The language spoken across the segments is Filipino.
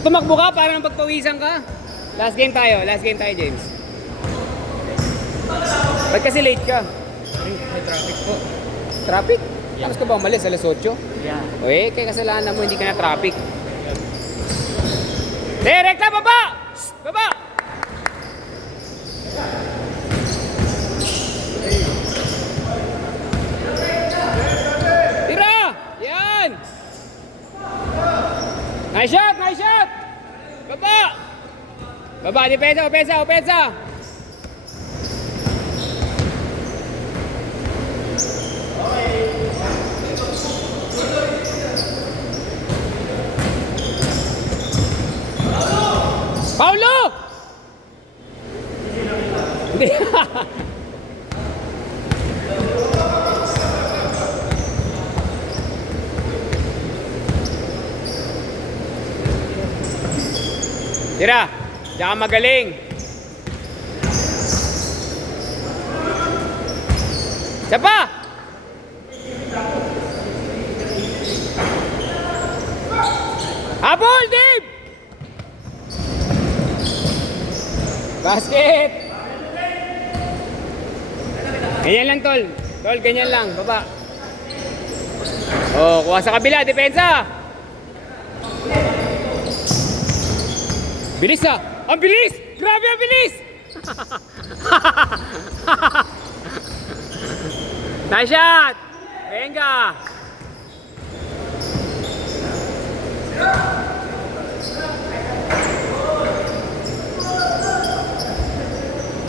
Tumakbo ka para nang pagpawisan ka. Last game tayo, James. Ba't kasi late ka? May traffic po. Traffic? Tapos ka ba umalis? Alas 8? Yeah. O kaya kasalanan mo, hindi ka na traffic. Rekta, baba! Baba! Tira! Yan! Nice shot! Baba! Baba, depensa! Paulo! Hindi. Tira, diyan ka magaling. Isa pa! Habol, Dave! Basket! Ganyan lang, tol. Tol, ganyan lang. Baba. Oh, kuha sa kabila. Depensa! Bilis ah! Ang bilis! Grabe ang bilis! Nice shot! Venga!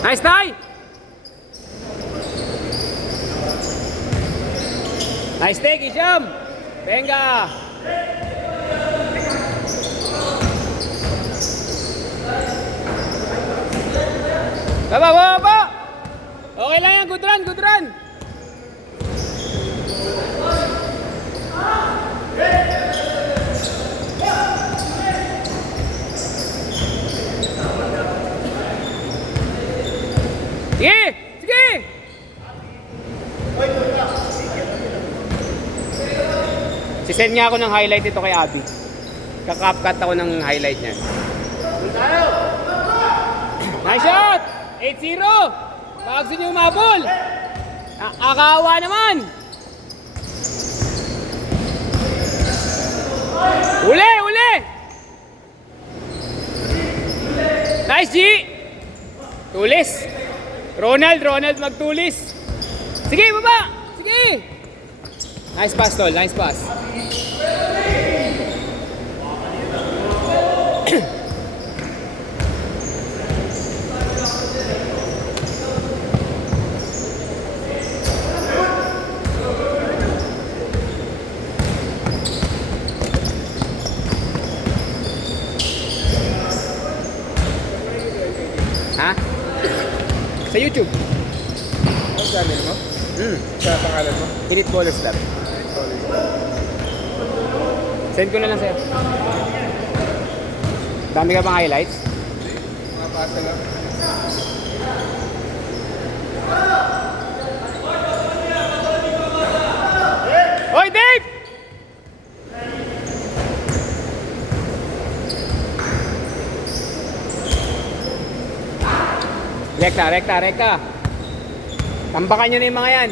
Nice tie! Nice take, Isham! Venga! Baba! Okay lang yan, good run! Sige! Sisend niya ako ng highlight ito kay Abby. Kakapkat ako ng highlight niya. Nice shot! 8-0! Baka gusto niyo umabol! Akaawa naman! Uli! Nice, G! Tulis! Ronald magtulis! Sige, baba! Sige! Nice pass, tol. Nice pass. Ha? Sa YouTube. Ano channel mo? Sa pangalan mo? Elite Ballers Lab. Send ko na lang sa'yo. Dami ka pang highlights? Mga pasa lang. Hoy, Dave! Rekta. Tambakan nyo na yung mga yan.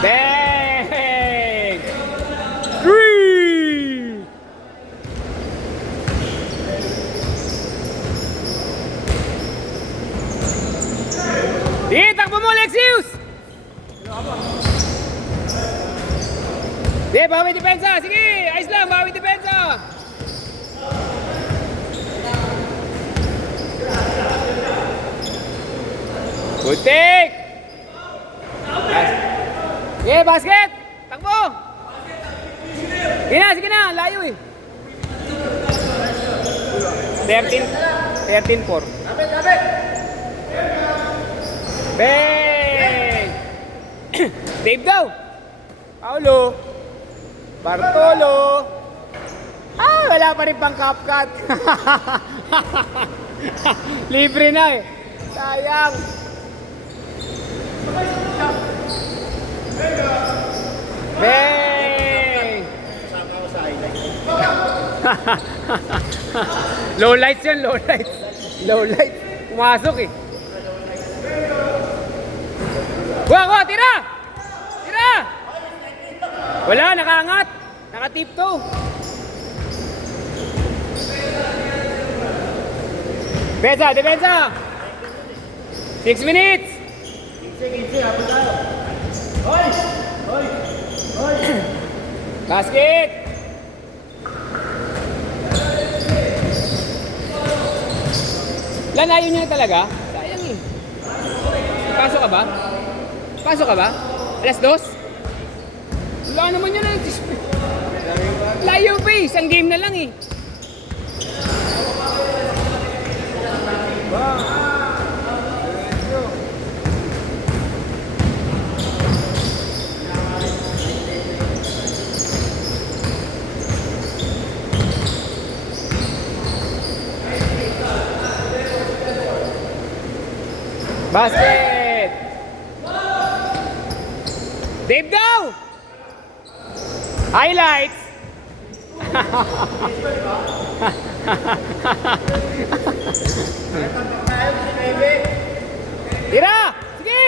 Bang! 3! Sige, takbo mo, Lexius! Sige, bawi depensa! Sige, ayos lang, bawi depensa! Good take! Sige, basket! Takbo! Sige na, layo eh. 13-4. Kapit! Bang! Dave daw! Paulo! Bartolo! Wala pa rin pang CapCut. Libre na eh. Sayang. Bang! Sama ko sa highlight. Low lights yun, low lights. Low lights. Pumasok eh. Wah, tira! Tira! Wala, nakaangat. Naka-tiptoe. Depensa! 6 minutes! Basket! Lalayo niya talaga? Sayang eh. Pasok ka ba? Pasok ka ba? Alas 2? Wala naman yun. Layo pa eh. Isang game na lang eh. Basket! Dave daw! Highlights! Tira! Sige!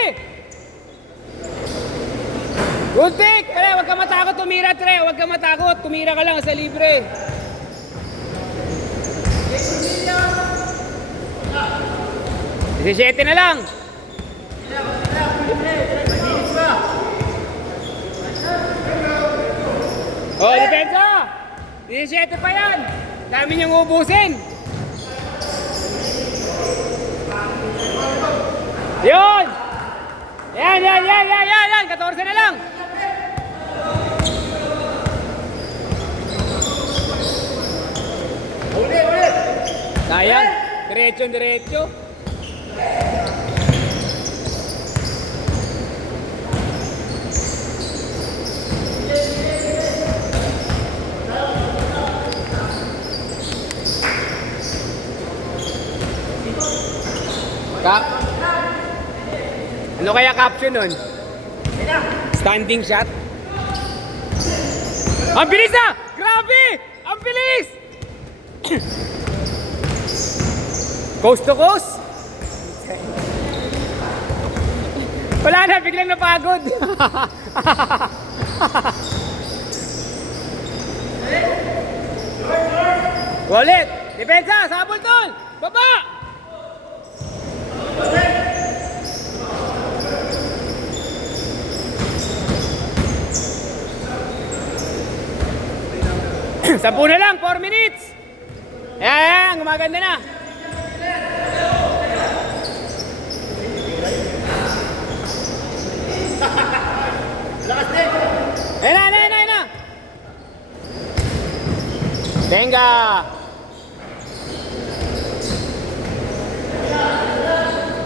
Good pick! Huwag ka matakot tumira, Tre. Huwag ka matakot. Tumira ka lang sa libre. Siyete na lang. Oh, depensa! 17 pa yan. Dami niyang ubusin. Yun! Yan. 14 na lang. Sayang. Diretso. Ano kaya caption nun? Standing shot? Ang bilis na! Grabe! Ang bilis! Coast to coast? Wala na, biglang napagod. Wallet! Depensa! Sabol tol! Baba! Sampu na lang, 4 minutes. Ayan, gumaganda na. Ayan na. Tenga.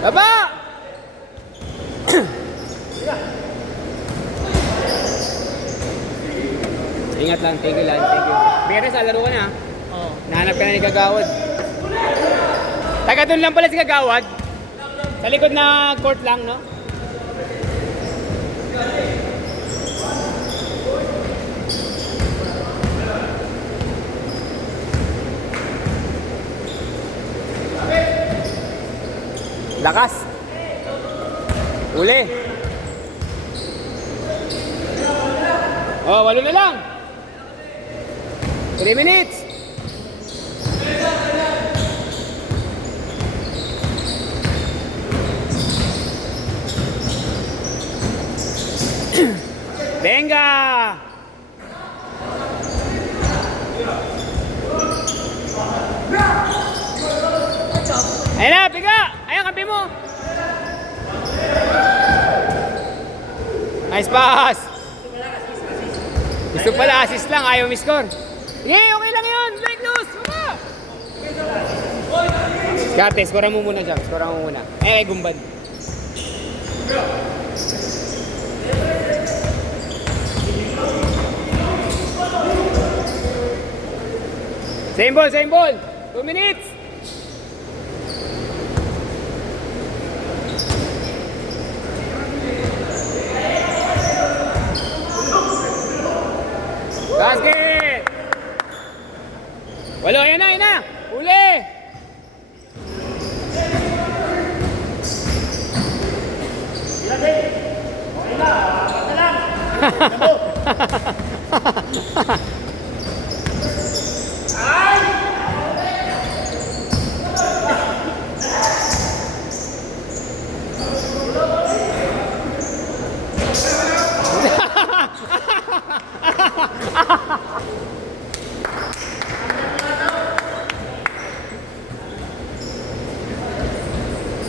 Baba. Ingat lang, thank you. Beres, laro ka na. Oo. Nahanap ka na ni Kagawad. Taga doon lang pala si Kagawad. Sa likod na court lang, no? Lakas. Uli. Oh, 8 na lang. 3 minutes. Venga. Ayan na, piga. Ayan, kampi mo. Nice pass. Gusto pala assist lang, ayaw mi-score. Sige, okay lang yun. Break loose. Baba. Karte, scorean mo muna dyan. Gumbad. Same ball. 2 minutes. Basket! Walo, yan na.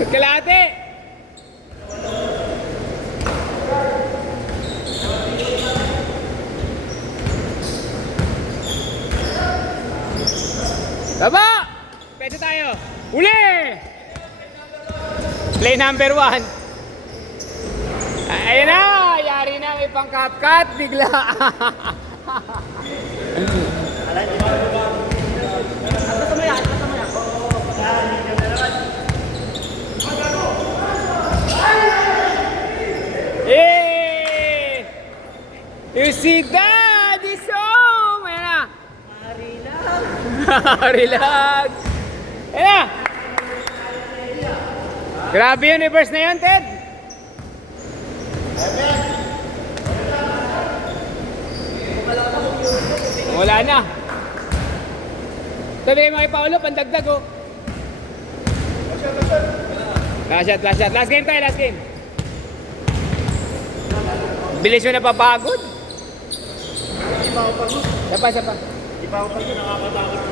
Kalate! Taba! Pwede tayo. Uli! Play number 1. Ayun na! Yari na. May pang-cut-cut. Bigla. Hey! You see that? It's home! Ayan na. Relax. Ayan na. Grabe yung universe na yun, Ted. Wala na. Ito bigay mo kay Paolo, pandagdag oh. Last shot. Last game tayo, last game. Bilis mo na papagod. Sapa. Di pa ako pag nakakatakot.